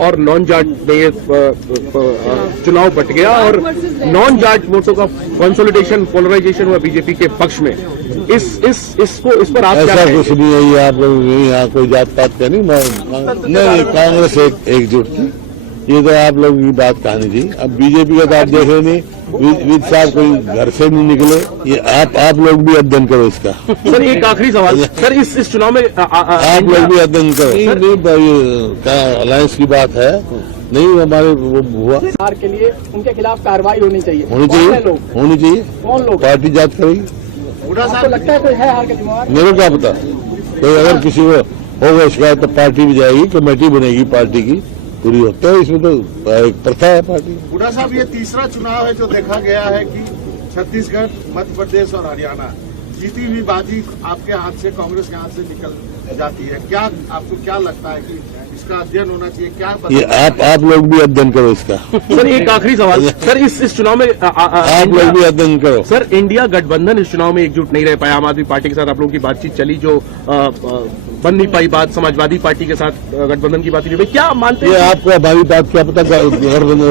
और नॉन जाट में ये चुनाव बट गया और नॉन जाट वोटों का कंसोलिडेशन पोलराइजेशन हुआ बीजेपी के पक्ष में। इस पर आप ऐसा कुछ नहीं है, ये आप लोग यहाँ कोई जात पात का नहीं, कांग्रेस एकजुट थी, ये तो आप लोग की बात कहानी थी। अब बीजेपी का तो आप देख रहे नहीं, विद साहब कोई घर से नहीं निकले, ये आप लोग भी अध्ययन करो इसका। सर एक आखिरी सवाल सर, इस चुनाव में आप लोग भी अध्ययन करो। नहीं क्या अलायंस की बात है, नहीं हमारे वो हुआ के लिए उनके खिलाफ कार्रवाई होनी चाहिए। होनी चाहिए। कौन लोग? पार्टी जांच करेगी। आपको लगता है कोई है हार के जिम्मेवार? मेरे को क्या पता, कोई अगर किसी को होगा शिकायत तो पार्टी भी जाएगी, कमेटी बनेगी पार्टी की, पूरी होता है, इसमें तो एक प्रथा है पार्टी। हुड्डा साहब, ये तीसरा चुनाव है जो देखा गया है कि छत्तीसगढ़, मध्य प्रदेश और हरियाणा जीती हुई बाजी आपके हाथ से, कांग्रेस के हाथ से निकल जाती है। क्या आपको क्या लगता है कि इसका अध्ययन होना चाहिए? क्या ये आप लोग भी अध्ययन करो इसका। सर एक आखिरी सवाल सर, इस चुनाव में आप लोग भी अध्ययन करो। सर इंडिया गठबंधन इस चुनाव में एकजुट नहीं रह पाया। आम आदमी पार्टी के साथ आप लोगों की बातचीत चली, जो बन नहीं पाई बात, समाजवादी पार्टी के साथ गठबंधन की बात नहीं हुई, क्या मानते हैं? आपको हमारी बात क्या पता,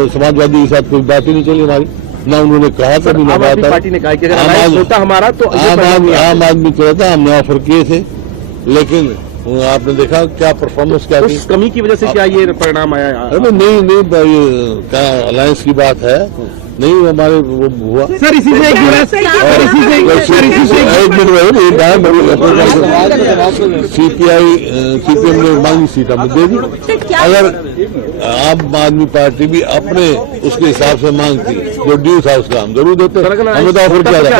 समाजवादी के साथ कोई बात ही नहीं चली हमारी, ना उन्होंने कहा कभी ना बात है। पार्टी ने कहा कि अगर अलायंस होता हमारा तो आम आदमी चला था, हमने ऑफर किए थे, लेकिन आपने देखा क्या परफॉर्मेंस क्या थी। उस कमी की वजह से क्या ये परिणाम आया? नहीं क्या अलायंस की बात है, नहीं हमारे वो हुआ। सर इसी से सीपीएम ने मांगी सीट हमें दे दी। अगर आम आदमी पार्टी भी अपने उसके हिसाब से मांगती, जो ड्यू था उसका हम जरूर देते, हमें तो ऑफर किया था।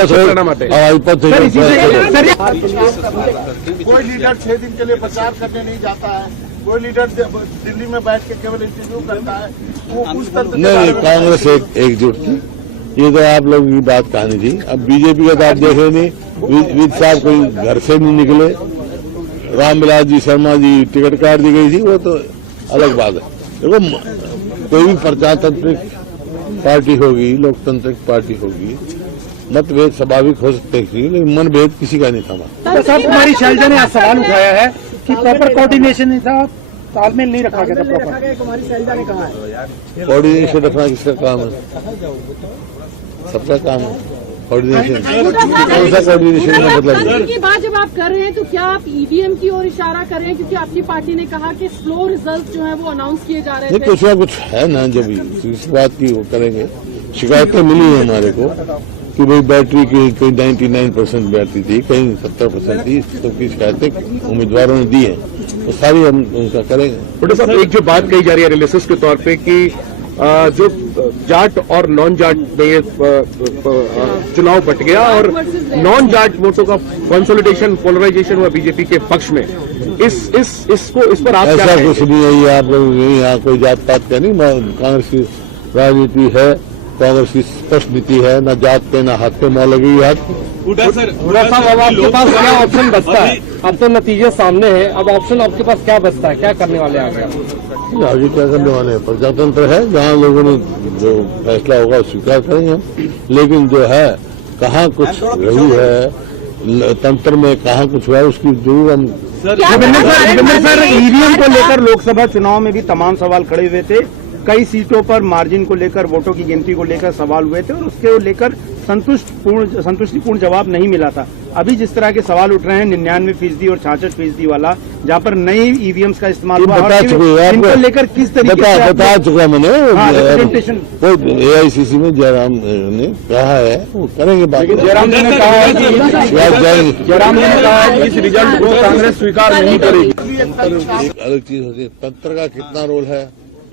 कोई लीडर 6 दिन के लिए प्रचार करने नहीं जाता है, कोई लीडर दिल्ली में बैठ के केवल इंटरव्यू करता है, वो उस तरह नहीं, कांग्रेस एकजुट थी, ये तो आप लोग की बात कहानी थी। अब बीजेपी का तो आप देख रहे नहीं, विद साहब कोई घर से नहीं निकले, रामविलास जी शर्मा जी टिकट काट दी गई थी, वो तो अलग बात है। देखो कोई भी प्रजातांत्रिक पार्टी होगी, लोकतांत्रिक पार्टी होगी, मतभेद स्वाभाविक हो सकते हैं, लेकिन मनभेद किसी का नहीं था। साहब कुमारी शैलजा ने आज सवाल उठाया है कि प्रॉपर कोऑर्डिनेशन नहीं था, तालमेल नहीं रखा गया था प्रॉपर। कुमारी शैलजा ने कहा है कोऑर्डिनेशन रखना किसका काम है? सबका काम है कोऑर्डिनेशन। कौन सा कोऑर्डिनेशन का मतलब? की बात जब आप कर रहे हैं तो क्या आप ईवीएम की ओर इशारा कर रहे हैं? क्योंकि आपकी पार्टी ने कहा कि स्लो रिजल्ट जो है वो अनाउंस किए जा रहे थे। कुछ ना कुछ है ना, जब इस बात की वो करेंगे। शिकायतें मिली है हमारे को कि भाई बैटरी की कोई 99% बैटरी थी, कहीं 70% थी, सबकी शिकायतें उम्मीदवारों ने दी है, तो सारी हम उनका करेंगे। हुड्डा साहब एक जो बात कही जा रही है एनालिसिस के तौर पे कि जो जाट और नॉन जाट में ये चुनाव बट गया और नॉन जाट वोटों का कंसोलिडेशन पोलराइजेशन हुआ बीजेपी के पक्ष में। इस पर आप ऐसा कुछ नहीं है, ये आप लोग यहाँ कोई जात पात का नहीं, कांग्रेस की राजनीति है, कांग्रेस की स्पष्ट नीति है, न जात पे न हाथ पे मौल लगी हाथ। हुड्डा साहब अब आपके पास क्या ऑप्शन बचता है? अब तो नतीजे सामने हैं, अब ऑप्शन आपके पास क्या बचता है? क्या करने वाले आगे? आगे क्या करने वाले हैं? प्रजातंत्र है, जहाँ लोगों ने जो फैसला होगा स्वीकार करेंगे हम, लेकिन जो है कहाँ कुछ रही है तंत्र में, कहाँ कुछ हुआ है, उसकी जरूर हम। सर ईवीएम को लेकर लोकसभा चुनाव में भी तमाम सवाल खड़े हुए थे, कई सीटों पर मार्जिन को लेकर, वोटों की गिनती को लेकर सवाल हुए थे और उसके लेकर संतुष्टिपूर्ण जवाब नहीं मिला था। अभी जिस तरह के सवाल उठ रहे हैं 99% और 66% वाला, जहां पर नई ईवीएम्स का इस्तेमाल हुआ, इनको लेकर किस तरीके से बता चुका मैंने। AICC में जयराम ने कहा है वो करेंगे बात। जयराम जी ने कहा है कि इस रिजल्ट को कांग्रेस स्वीकार नहीं करेगी। एक अलग चीज होती है, तंत्र का कितना रोल है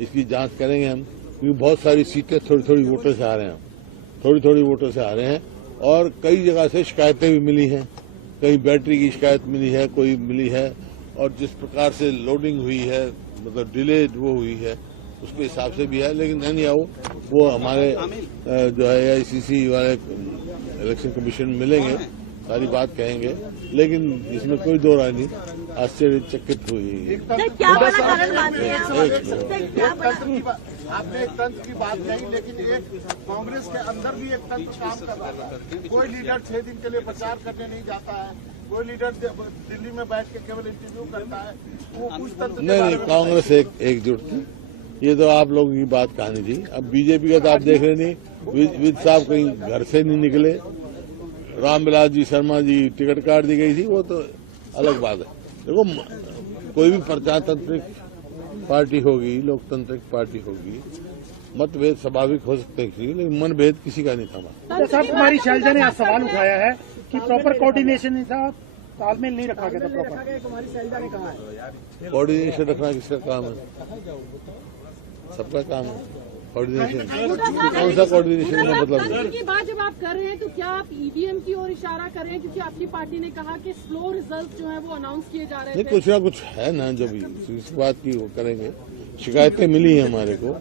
इसकी जांच करेंगे हम, क्योंकि बहुत सारी सीटें थोड़ी थोड़ी वोटों से आ रहे हैं, थोड़ी थोड़ी वोटों से आ रहे हैं, और कई जगह से शिकायतें भी मिली हैं, कहीं बैटरी की शिकायत मिली है, कोई मिली है, और जिस प्रकार से लोडिंग हुई है, मतलब डिले वो हुई है, उसके हिसाब से भी है। लेकिन नहीं आओ, वो हमारे जो है AICC वाले इलेक्शन कमीशन मिलेंगे, सारी बात कहेंगे, लेकिन इसमें कोई दो राय नहीं। आश्चर्यचकित हुई। आपने एक तंत्र की बात कही, लेकिन एक कांग्रेस के अंदर भी एक तंत्र काम कर रहा है। कोई लीडर 6 दिन के लिए प्रचार करने नहीं जाता है, कोई लीडर दिल्ली में बैठ के केवल इंटरव्यू करता है, वो उस तंत्र। नहीं, कांग्रेस एकजुट थी, ये तो आप लोगों की बात कहानी थी। अब बीजेपी का तो आप देख रहे नहीं, विद साहब कहीं घर से नहीं निकले, रामविलास जी शर्मा जी टिकट काट दी गई थी, वो तो अलग बात है। देखो कोई भी प्रजातांत्रिक पार्टी होगी, लोकतांत्रिक पार्टी होगी, मतभेद स्वाभाविक हो सकते हैं, लेकिन मनभेद किसी का नहीं था। साहब कुमारी शैलजा ने आज सवाल उठाया है कि प्रॉपर कोऑर्डिनेशन नहीं था, तालमेल नहीं रखा गया था प्रॉपर। कुमारी शैलजा ने कहा है कोऑर्डिनेशन रखना किसका काम है? सबका काम है कोऑर्डिनेशन। कौन सा कोऑर्डिनेशन का मतलब? की बात जब आप कर रहे हैं तो क्या आप ईवीएम की ओर इशारा कर रहे हैं, क्योंकि आपकी पार्टी ने कहा कि स्लो रिजल्ट जो है वो अनाउंस किए जा रहे नहीं, थे। कुछ ना कुछ है ना, जो भी इस बात की वो करेंगे। शिकायतें मिली हैं हमारे को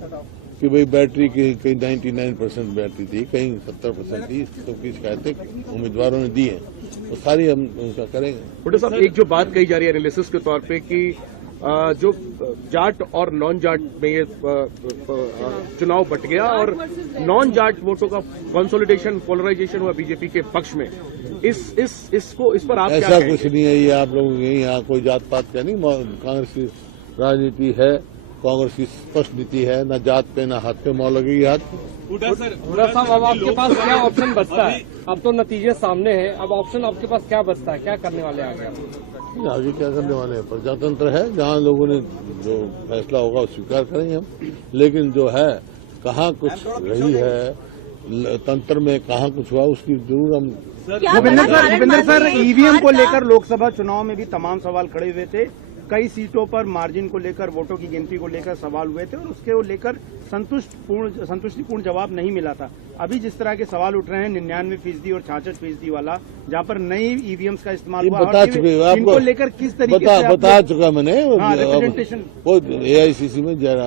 कि भाई बैटरी की कहीं 99% बैटरी थी, कहीं 70% थी, तो की शिकायतें उम्मीदवारों ने दी हैं, वो सारी हम उनका करेंगे। बड़े साहब, एक जो बात कही जा रही है एनालिसिस के तौर पे कि जो जाट और नॉन जाट में ये चुनाव बट गया और नॉन जाट वोटों का कंसोलिडेशन, पोलराइजेशन हुआ बीजेपी के पक्ष में, इस पर आप क्या ऐसा कहेंगे? कुछ नहीं है, ये आप लोगों के यहाँ कोई जात पात का नहीं, कांग्रेस की राजनीति है, कांग्रेस की स्पष्ट नीति है, न जात पे न हाथ पे मौ लगेगी हाथ। हुड्डा साहब, अब आपके पास क्या ऑप्शन बचता है? अब तो नतीजे सामने हैं, अब ऑप्शन आपके पास क्या बचता है? क्या करने वाले आगे आप? आगे क्या करने वाले हैं? प्रजातंत्र है, जहाँ लोगों ने जो फैसला होगा वो स्वीकार करेंगे हम, लेकिन जो है कहाँ कुछ रही है तंत्र में, कहाँ कुछ हुआ, उसकी जरूर हम। भूपेंद्र सर ईवीएम को लेकर लोकसभा चुनाव में भी तमाम सवाल खड़े हुए थे। कई सीटों पर मार्जिन को लेकर, वोटों की गिनती को लेकर सवाल हुए थे और उसके लेकर संतुष्टिपूर्ण जवाब नहीं मिला था। अभी जिस तरह के सवाल उठ रहे हैं 99% और 66% वाला, जहां पर नई ईवीएम्स का इस्तेमाल हुआ, बता चुके इनको लेकर किस तरीके से बता चुका मैंने। रिप्रेजेंटेशन वो AICC में जयराम